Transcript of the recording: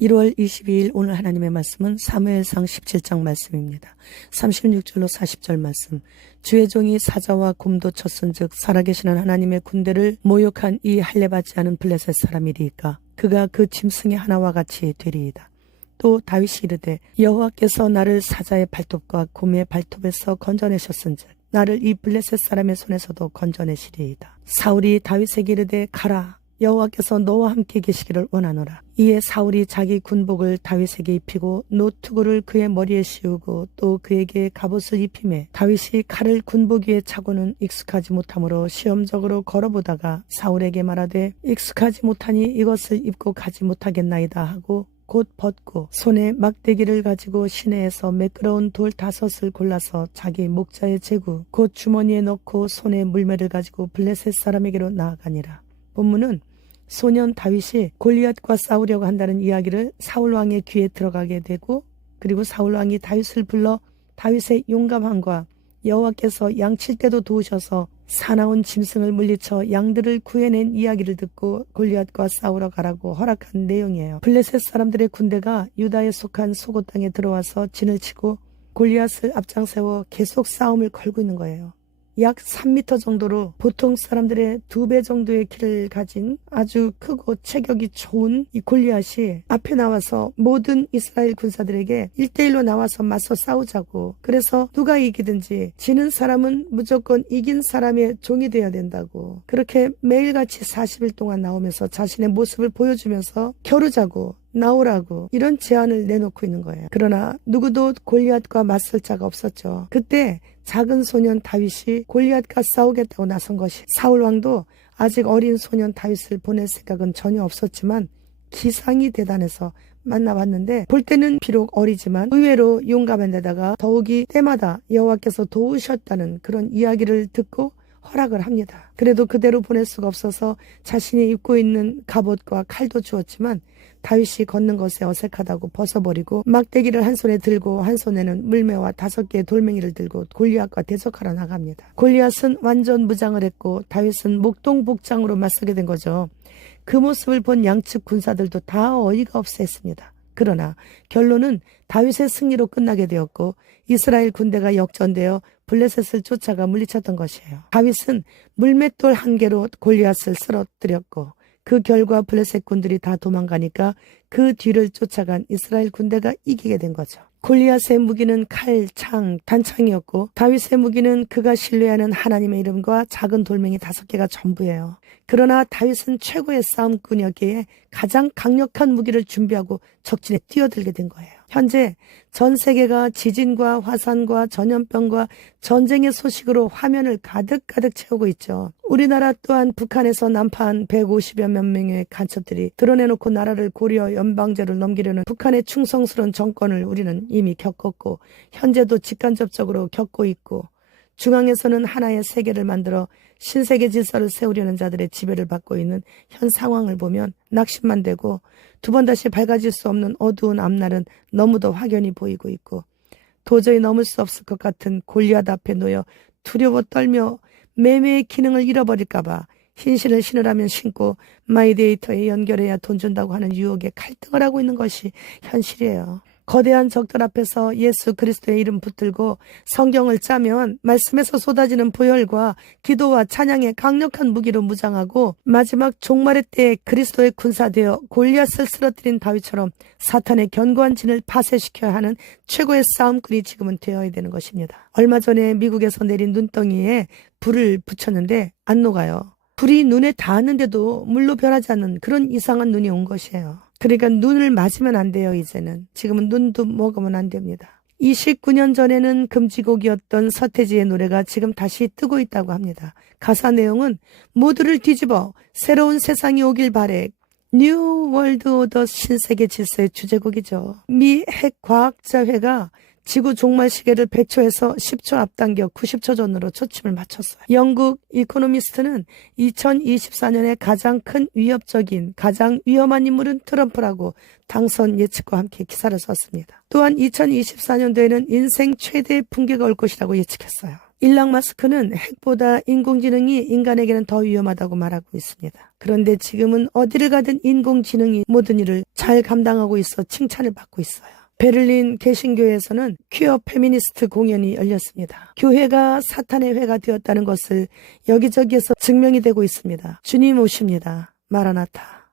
1월 22일 오늘 하나님의 말씀은 사무엘상 17장 말씀입니다. 36절로 40절 말씀. 주의 종이 사자와 곰도 쳤은즉 살아계시는 하나님의 군대를 모욕한 이 할례받지 않은 블레셋 사람이리이까 그가 그 짐승의 하나와 같이 되리이다. 또 다윗이 이르되 여호와께서 나를 사자의 발톱과 곰의 발톱에서 건져내셨은즉 나를 이 블레셋 사람의 손에서도 건져내시리이다. 사울이 다윗에게 이르되 가라, 여호와께서 너와 함께 계시기를 원하노라. 이에 사울이 자기 군복을 다윗에게 입히고 노투구를 그의 머리에 씌우고 또 그에게 갑옷을 입히매 다윗이 칼을 군복 위에 차고는 익숙하지 못하므로 시험적으로 걸어보다가 사울에게 말하되 익숙하지 못하니 이것을 입고 가지 못하겠나이다 하고 곧 벗고 손에 막대기를 가지고 시내에서 매끄러운 돌 5을 골라서 자기 목자의 제구 곧 주머니에 넣고 손에 물매를 가지고 블레셋 사람에게로 나아가니라. 본문은 소년 다윗이 골리앗과 싸우려고 한다는 이야기를 사울왕의 귀에 들어가게 되고, 그리고 사울왕이 다윗을 불러 다윗의 용감함과 여호와께서 양칠 때도 도우셔서 사나운 짐승을 물리쳐 양들을 구해낸 이야기를 듣고 골리앗과 싸우러 가라고 허락한 내용이에요. 블레셋 사람들의 군대가 유다에 속한 소고 땅에 들어와서 진을 치고 골리앗을 앞장세워 계속 싸움을 걸고 있는 거예요. 약 3m 정도로 보통 사람들의 2배 정도의 키를 가진 아주 크고 체격이 좋은 이 골리앗이 앞에 나와서 모든 이스라엘 군사들에게 1대1로 나와서 맞서 싸우자고, 그래서 누가 이기든지 지는 사람은 무조건 이긴 사람의 종이 되어야 된다고, 그렇게 매일같이 40일 동안 나오면서 자신의 모습을 보여주면서 겨루자고, 나오라고 이런 제안을 내놓고 있는 거예요. 그러나 누구도 골리앗과 맞설 자가 없었죠. 그때 작은 소년 다윗이 골리앗과 싸우겠다고 나선 것이, 사울왕도 아직 어린 소년 다윗을 보낼 생각은 전혀 없었지만 기상이 대단해서 만나봤는데, 볼 때는 비록 어리지만 의외로 용감한 데다가 더욱이 때마다 여호와께서 도우셨다는 그런 이야기를 듣고 허락을 합니다. 그래도 그대로 보낼 수가 없어서 자신이 입고 있는 갑옷과 칼도 주었지만 다윗이 걷는 것에 어색하다고 벗어버리고 막대기를 한 손에 들고 한 손에는 물매와 5개의 돌멩이를 들고 골리앗과 대적하러 나갑니다. 골리앗은 완전 무장을 했고 다윗은 목동복장으로 맞서게 된 거죠. 그 모습을 본 양측 군사들도 다 어이가 없어 했습니다. 그러나 결론은 다윗의 승리로 끝나게 되었고 이스라엘 군대가 역전되어 블레셋을 쫓아가 물리쳤던 것이에요. 다윗은 물맷돌 1개로 골리앗을 쓰러뜨렸고 그 결과 블레셋 군들이 다 도망가니까 그 뒤를 쫓아간 이스라엘 군대가 이기게 된 거죠. 골리앗의 무기는 칼, 창, 단창이었고 다윗의 무기는 그가 신뢰하는 하나님의 이름과 작은 돌멩이 5개가 전부예요. 그러나 다윗은 최고의 싸움꾼이었기에 가장 강력한 무기를 준비하고 적진에 뛰어들게 된 거예요. 현재 전 세계가 지진과 화산과 전염병과 전쟁의 소식으로 화면을 가득가득 채우고 있죠. 우리나라 또한 북한에서 난파한 150여 명의 간첩들이 드러내놓고 나라를 고려 연방제를 넘기려는 북한의 충성스러운 정권을 우리는 이미 겪었고 현재도 직간접적으로 겪고 있고, 중앙에서는 하나의 세계를 만들어 신세계 질서를 세우려는 자들의 지배를 받고 있는 현 상황을 보면 낙심만 되고 두 번 다시 밝아질 수 없는 어두운 앞날은 너무도 확연히 보이고 있고, 도저히 넘을 수 없을 것 같은 골리앗 앞에 놓여 두려워 떨며 매매의 기능을 잃어버릴까봐 흰신을 신으라면 신고 마이데이터에 연결해야 돈 준다고 하는 유혹에 갈등을 하고 있는 것이 현실이에요. 거대한 적들 앞에서 예수 그리스도의 이름 붙들고 성경을 짜면 말씀에서 쏟아지는 보혈과 기도와 찬양의 강력한 무기로 무장하고 마지막 종말의 때에 그리스도의 군사되어 골리앗을 쓰러뜨린 다윗처럼 사탄의 견고한 진을 파쇄시켜야 하는 최고의 싸움꾼이 지금은 되어야 되는 것입니다. 얼마 전에 미국에서 내린 눈덩이에 불을 붙였는데 안 녹아요. 불이 눈에 닿았는데도 물로 변하지 않는 그런 이상한 눈이 온 것이에요. 그러니까 눈을 맞으면 안 돼요. 이제는 지금은 눈도 먹으면 안 됩니다. 29년 전에는 금지곡이었던 서태지의 노래가 지금 다시 뜨고 있다고 합니다. 가사 내용은 모두를 뒤집어 새로운 세상이 오길 바래, 뉴 월드 오더 신세계 질서의 주제곡이죠. 미 핵과학자회가 지구 종말 시계를 100초에서 10초 앞당겨 90초 전으로 초침을 맞췄어요. 영국 이코노미스트는 2024년에 가장 큰 위협적인, 가장 위험한 인물은 트럼프라고 당선 예측과 함께 기사를 썼습니다. 또한 2024년도에는 인생 최대의 붕괴가 올 것이라고 예측했어요. 일론 머스크는 핵보다 인공지능이 인간에게는 더 위험하다고 말하고 있습니다. 그런데 지금은 어디를 가든 인공지능이 모든 일을 잘 감당하고 있어 칭찬을 받고 있어요. 베를린 개신교에서는 퀴어 페미니스트 공연이 열렸습니다. 교회가 사탄의 회가 되었다는 것을 여기저기에서 증명이 되고 있습니다. 주님 오십니다. 마라나타.